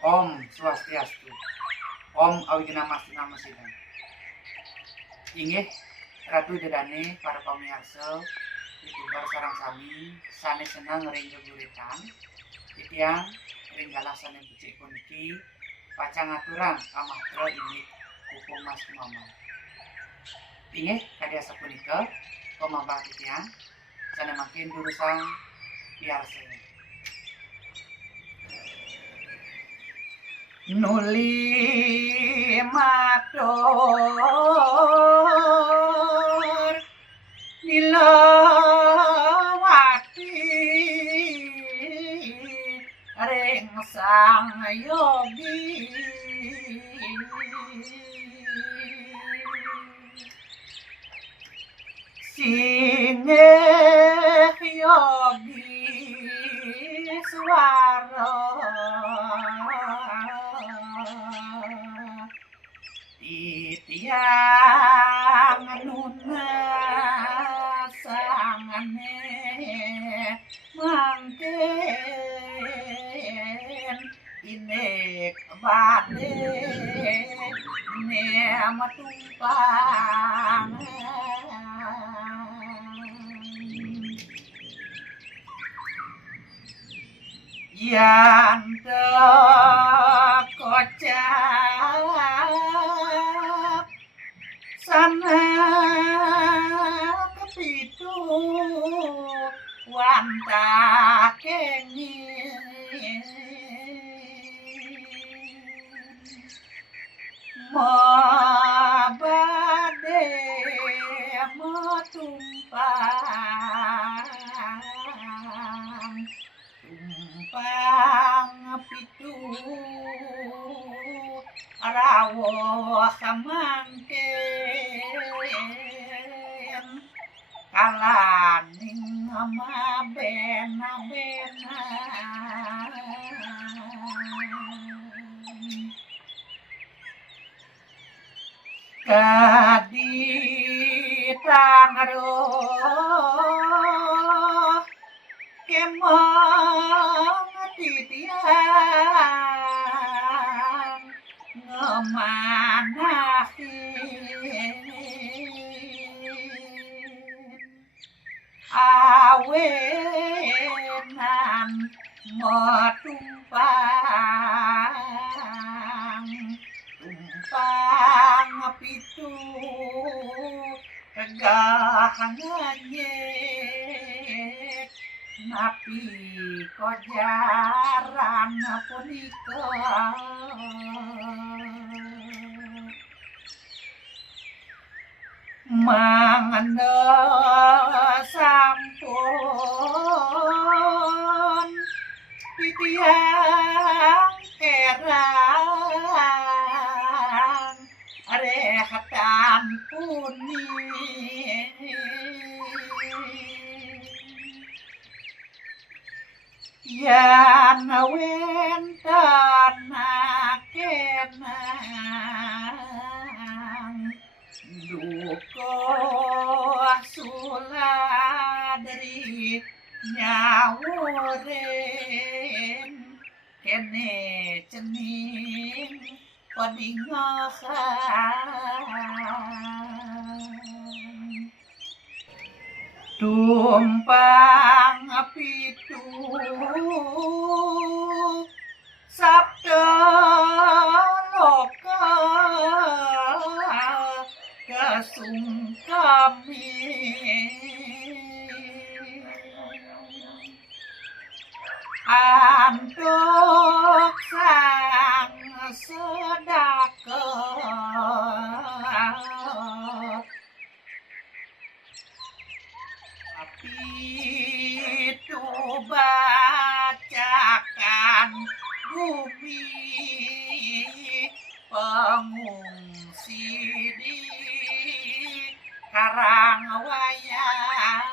Om Swastiastu. Om Awigenamasiddham. Inggih Ratu Dedane para pamirsa YouTuber sareng sami sanes seneng ring geguritan titiang ringgalah sanes becik puniki pacangaturan kamahtra ini hukum Mas Mama. Inggih kadya sapunika pamambah titiang sanes makin durusang piarsa. Nuli matur nilawati ring sang yogi singeh yogi swara titiang nunasangane mangken inek bade matumpang yang terkocap sana kepitu wanta kenging mabade tumpang pitu rawuh mangken kalaning mabena-bena kaditang roh kemong titiang ngemanahin awenan tumpang pitu tegahanganye napi kojaran punika manganda sampun titiang kerang rehatan puni yan wenten kenang duka suladri nyawuren kene cening padingahan tumpang pitu sabda loka kasungkami antuk sang sedekah pitu bacakan bumi pengungsi di Karangwayang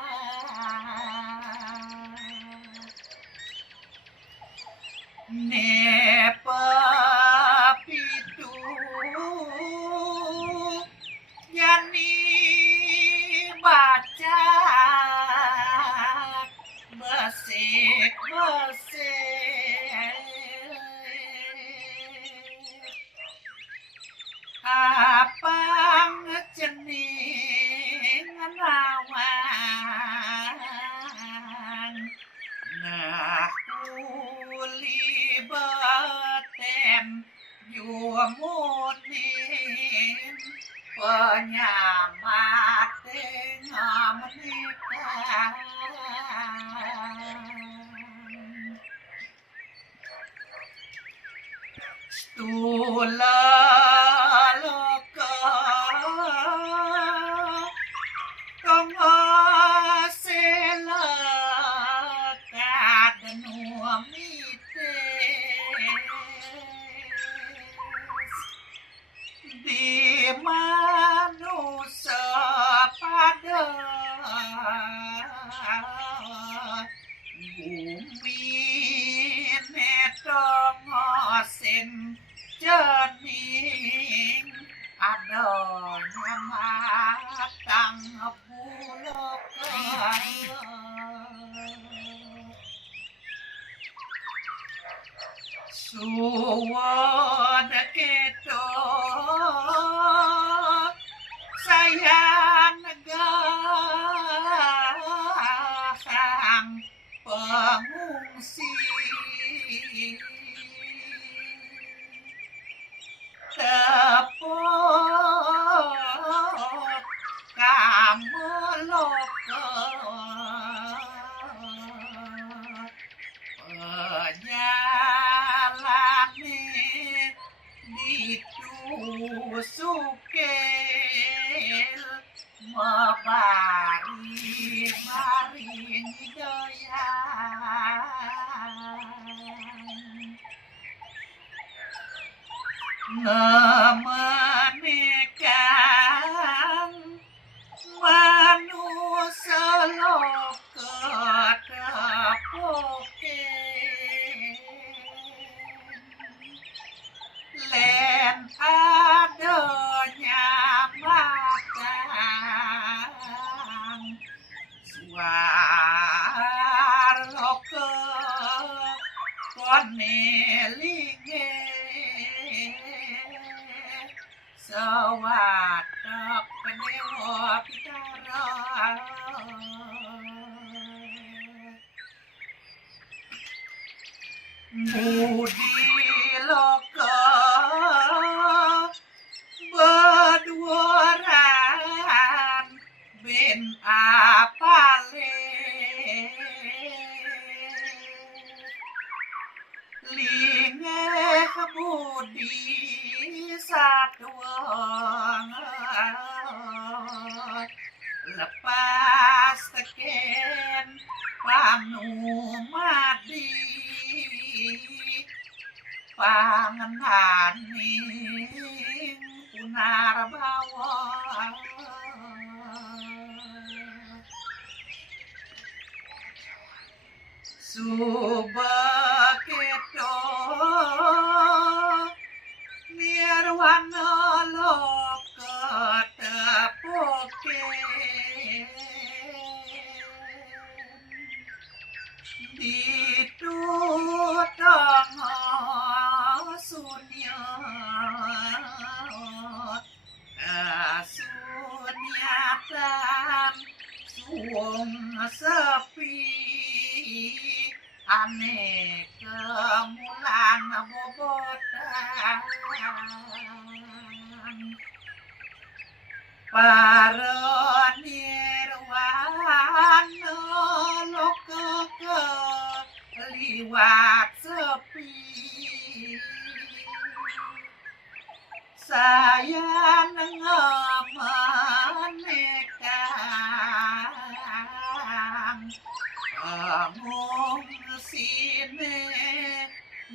Stulaloka kamasela kadenuamites di manusia pada bumi netong sing jening adanya matang bulok suwon keto sayang negang pengungsi tepuk kamelokot penyalane ditusukel maring doyan ngemenekan manusia loket len adanya matang suar loke konelinge sawatek dewa pitara budi loka beduaran ben apale lingeh budi satuang lepas teken panumadi pangenaning punar bawah subaketo nirwana loket tepoken ditutang sunya sunyatan suwung sepi ane kemulan bobotan para nirwana loka liwat sepi saya nengamenekan pengungsine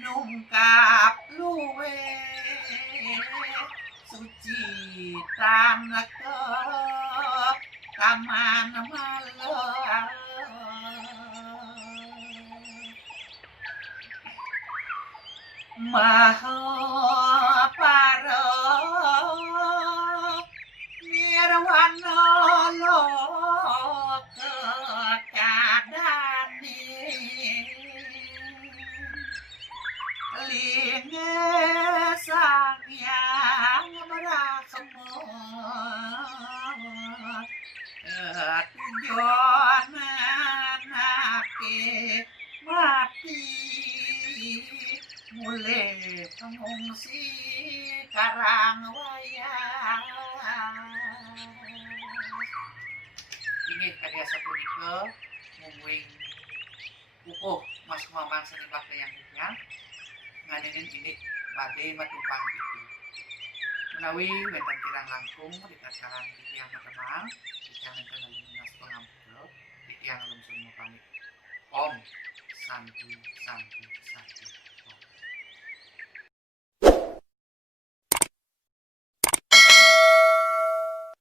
nungkap luwe suci tanah ke taman malam maha para nirwana loka kadane linge sang yang berasmo tujuan anake mati mulai pengungsi Karangwaya. Ini biasa punika mungguing upuh Mas Mamang senibak yang kita nganinin ini badai matumpang gitu. Menawi wonten kirang langkung di tataran titiang matemang, titiang enten lunas pangampil, titiang alum semua pamit. Om Santi Santi Santi.